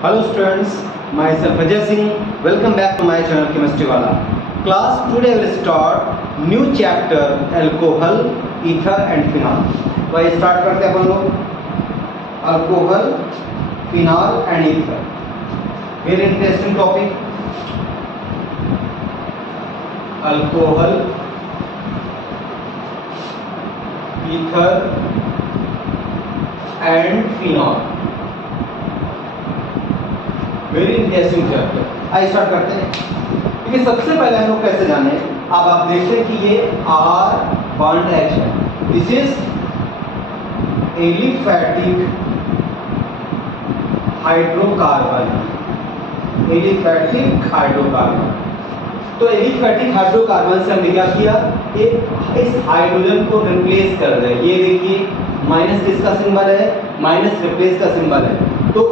Hello students, myself Ajay Singh. Welcome back to my channel Chemistry Wala. Class today will start new chapter alcohol, ether and phenol. तो ये start करते हैं अपन लोग alcohol, phenol and ether. Very interesting topic. Alcohol, ether and phenol. Very interesting chapter. आइए start करते हैं। क्योंकि सबसे पहले हम लोग कैसे जाने, अब आप देखते हैं कि ये R बॉन्ड H है। This is aliphatic hydrocarbon. Aliphatic hydrocarbon. तो एलिफैटिक हाइड्रोकार्बन से हमने क्या किया, इस हाइड्रोजन को रिप्लेस कर रहे हैं। ये देखिए माइनस किसका सिंबल है, माइनस रिप्लेस का सिंबल है। तो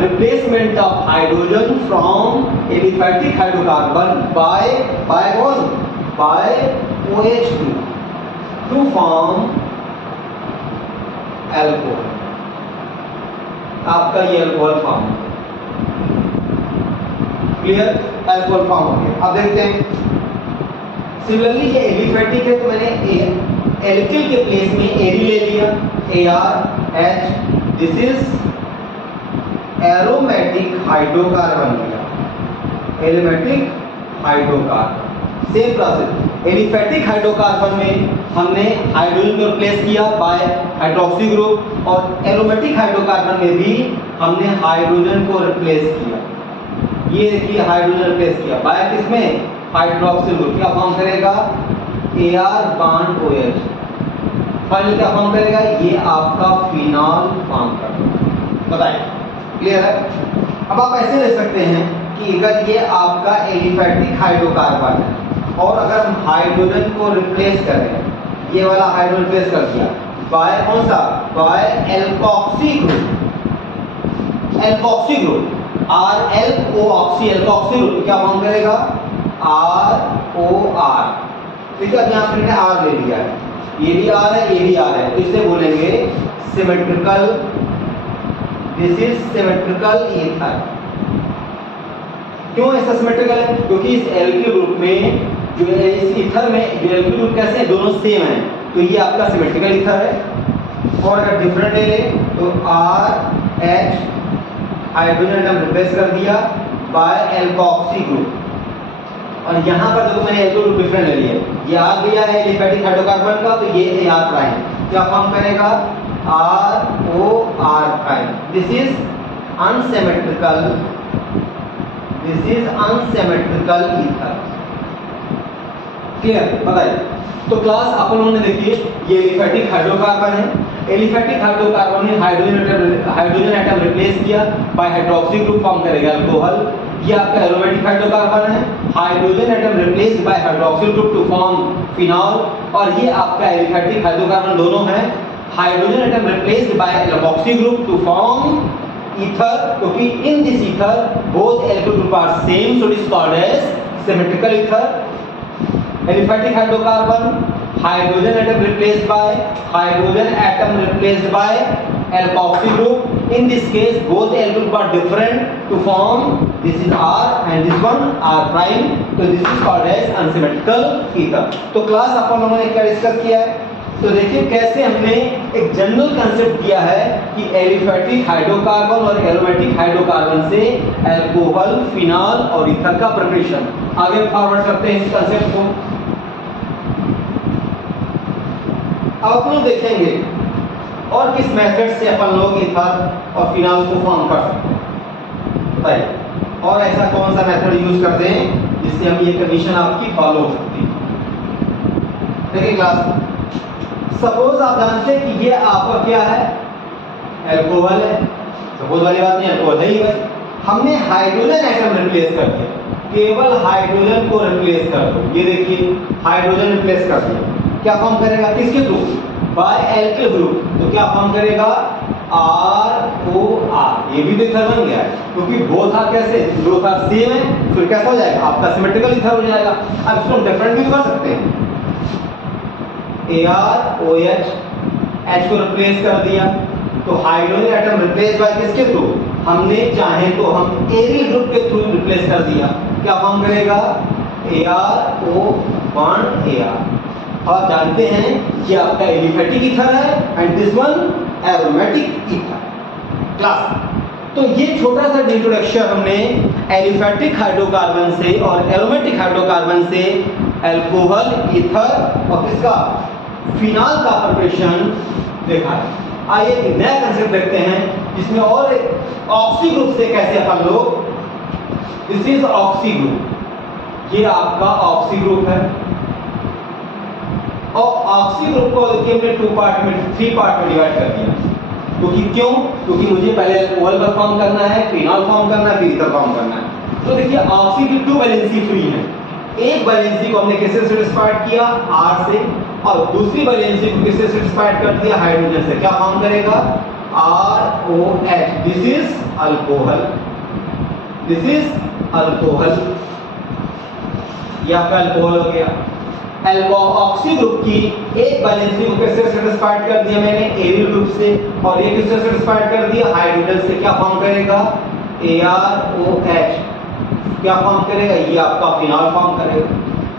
replacement of hydrogen from aliphatic hydrocarbon by what? By OH2 to form alcohol। आपका ये alcohol form, clear, alcohol form हो गया। अब देखते हैं सिमिलरली ये एलिफैटिक है तो मैंने एल्किल के प्लेस में एरी ले लिया, ARH। This is aromatic hydrocarbon लिया, aromatic hydrocarbon. Same process, aliphatic hydrocarbon में हमने हाइड्रोजन को रिप्लेस किया बाय हाइड्रोक्सी ग्रुप, और एरोमेटिक हाइड्रोकार्बन में भी हमने हाइड्रोजन को रिप्लेस किया। ये देखिए हाइड्रोजन रिप्लेस किया बाय किसमें, हाइड्रोक्सी ग्रुप। क्या फॉर्म करेगा, AR बॉन्ड OH। फाइनल क्या फॉर्म करेगा, ये आपका फिनॉल फॉर्म करेगा। बताइए, क्लियर है। अब आप ऐसे ले सकते हैं कि अगर ये आपका एलिफैटिक हाइड्रोकार्बन है और अगर हम हाइड्रोजन को रिप्लेस करें, ये वाला हाइड्रोजन रिप्लेस कर दिया बाय कौन सा, by alkoxy group. Alkoxy group RLO-ऑक्सी, एल्कोक्सी ग्रुप क्या फॉर्म करेगा, ROR। ठीक है, अब यहाँ पर R ले लिया है, ये भी R है, ये भी R है, तो इसे बोलेंगे symmetrical. This is symmetrical ether. क्यों ऐसा सिमेट्रिकल है, क्योंकि इस एल्किल ग्रुप में जो इस ईथर में जो एल्किल ग्रुप कैसे हैं, दोनों सेम हैं, तो ये आपका सिमेट्रिकल ईथर है। और अगर डिफरेंट ले तो RH हाइड्रोजन एटम रिप्लेस कर दिया बाय एल्कोक्सी ग्रुप। और यहाँ पर देखो मैंने एल्किल ग्रुप डिफरेंट ले लिया, ये आ गया है एलिफैटिक हाइड्रोकार्बन का, तो ये AR प्राइम क्या फॉर्म करेगा, ROR'। This is unsymmetrical. This is unsymmetrical ether. Clear, बताइए। तो क्लास अपन लोगों ने देखिए ये एलिफैटिक हाइड्रोकार्बन है। एलिफैटिक हाइड्रोकार्बन में हाइड्रोजन एटम रिप्लेस किया बाय हाइड्रोक्सी ग्रुप, फॉर्म करेगा अल्कोहल। ये आपका एरोमेटिक हाइड्रोकार्बन है, hydrogen atom replace by hydroxyl group to form phenol. और ये आपका एलिफैटिक हाइड्रोकार्बन दोनों है, hydrogen atom replaced by alkoxy group to form ether, क्योंकि in this ether both alkyl group are same, so it is called as symmetrical ether. Aliphatic hydrocarbon, hydrogen atom replaced by alkoxy group. In this case, both alkyl group are different to form. This is R and this one R prime. So this is called as unsymmetrical ether. तो class अपन लोगों ने क्या discuss किया है, तो देखिए कैसे हमने एक जनरल कंसेप्ट दिया है कि एलिफैटिक हाइड्रोकार्बन और एरोमेटिक हाइड्रोकार्बन से अल्कोहल, फिनॉल और ईथर का प्रिपरेशन। आगे फॉरवर्ड करते हैं इस कंसेप्ट को। अब अपन लोग देखेंगे और किस मेथड से अपन लोग ईथर और फिनॉल को फॉर्म कर सकते हैं, बताइए। और ऐसा कौन सा मेथड यूज करते हैं जिससे हम ये कंडीशन आपकी फॉलो हो सकती है। देखिए क्लास, सपोज आप जानते हैं कि ये आपका क्या है, अल्कोहल है। सपोज वाली बात नहीं, अल्कोहल है ही है। हमने हाइड्रोजन एटम रिप्लेस कर दिया, केवल हाइड्रोजन को रिप्लेस कर दो। ये देखिए हाइड्रोजन रिप्लेस कर दिया, क्या फॉर्म करेगा, किसके थ्रू, बाय एल्किल ग्रुप। तो क्या फॉर्म करेगा, ROR। ये भी तो ईथर बन गया है, क्योंकि बोथ आर कैसे, बोथ आर सेम है, फिर कैसा हो जाएगा, आपका सिमेट्रिकल ईथर हो जाएगा। अब इसको हम डिफरेंट भी कर सकते हैं, AR OH, H को रिप्लेस कर दिया, तो हाइड्रोजन एटम रिप्लेस बाय किसके थ्रू, हमने चाहे तो हम एरियल ग्रुप के थ्रू रिप्लेस कर दिया, क्या फॉर्म करेगा ArO बॉन्ड Ar। और जानते हैं ये आपका एलिफेटिक ईथर है and this one aromatic ether. Class, तो ये छोटा सा इंट्रोडक्शन हमने एलिफेटिक हाइड्रोकार्बन से और एरोमेटिक हाइड्रोकार्बन से अल्कोहल, ईथर और किसका फिनॉल का प्रिपरेशन देखा है। आइए एक नया कंसेप्ट देखते हैं जिसमें और ऑक्सी ग्रुप से कैसे अपन लोग, दिस इज ऑक्सी ग्रुप, ये आपका ऑक्सी ग्रुप है और ऑक्सी ग्रुप को देखिए हमने 3 पार्ट में डिवाइड कर दिया। क्योंकि क्यों? क्योंकि मुझे पहले अल्कोहल का फॉर्म करना है, फिनॉल फॉर्म करना है, फिर ईथर फॉर्म करना है। तो देखिए ऑक्सी की 2 वैलेंसी फ्री है। एक वैलेंसी को हमने किससे सेटिस्फाइड किया R से, और दूसरी वैलेंसी को किससे सेटिस्फाइड कर दिया हाइड्रोजन से। क्या फॉर्म करेगा ROH, this is alcohol, this is alcohol, ये आपका अल्कोहल हो गया। ऑक्सी ग्रुप की एक वैलेंसी को किससे सेटिस्फाइड कर दिया मैंने एरियल ग्रुप से, और ये किससे सेटिस्फाइड कर दिया हाइड्रोजन से। क्या फॉर्म करेगा ArOH, क्या फॉर्म करेगा ये आपका फिनॉल फॉर्म करेगा।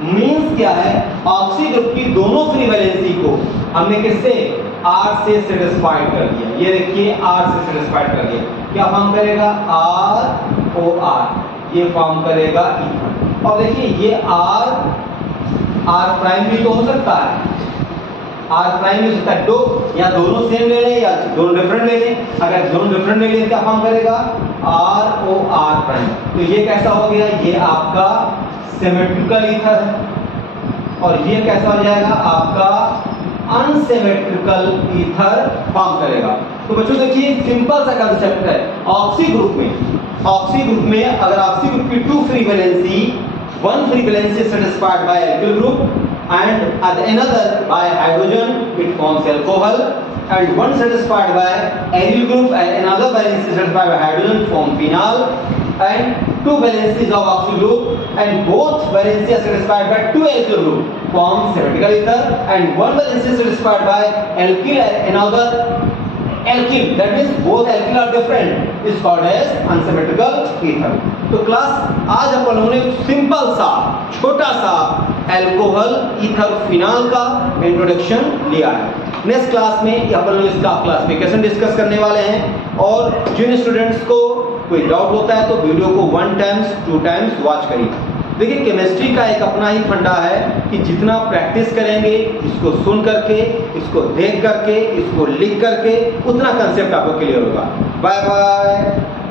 मींस क्या है, ऑक्सी ग्रुप की दोनों फ्री वैलेंसी को हमने किससे R से सेटिस्फाइड कर दिया। ये देखिए R से सेटिस्फाइड कर दिया, क्या फॉर्म करेगा ROR, ये फॉर्म करेगा ईथर। और देखिए ये R प्राइम भी तो हो सकता है, R प्राइम हो सकता है, दो या दोनों सेम ले लें या दोनों डिफरेंट ले लें। अगर दोनों डिफरेंट ले लें क्या फॉर्म करेगा ROR प्राइम। तो ये कैसा हो गया, ये आपका सिमेट्रिकल ईथर है और ये कैसा हो जाएगा आपका अनसिमेट्रिकल ईथर फॉर्म करेगा। तो बच्चों देखिए सिंपल सा कंसेप्ट है। ऑक्सी ग्रुप में अगर ऑक्सी ग्रुप की 2 free valency, 1 free valence is satisfied by alkyl group and another by hydrogen, it forms alcohol, and one satisfied by aryl group and another valence is satisfied by hydrogen, form phenol, and 2 valencies of oxy group and both valencies are satisfied by 2 alkyl group, form symmetrical ether, and 1 valence is satisfied by alkyl and another alkyl, that means both alkyl are different, is called as unsymmetrical ether। तो class आज अपन लोगों ने simple सा छोटा सा alcohol, ether, phenol का introduction लिया है। नेक्स्ट क्लास में अपन लोग इसका क्लासिफिकेशन डिस्कस करने वाले हैं, और जिन स्टूडेंट्स को कोई डाउट होता है तो वीडियो को 1 टाइम्स 2 टाइम्स वॉच करिए। देखिए केमिस्ट्री का एक अपना ही फंडा है कि जितना प्रैक्टिस करेंगे, इसको सुन करके, इसको देख करके, इसको लिख करके, उतना कंसेप्ट आपको क्लियर होगा। Bye bye.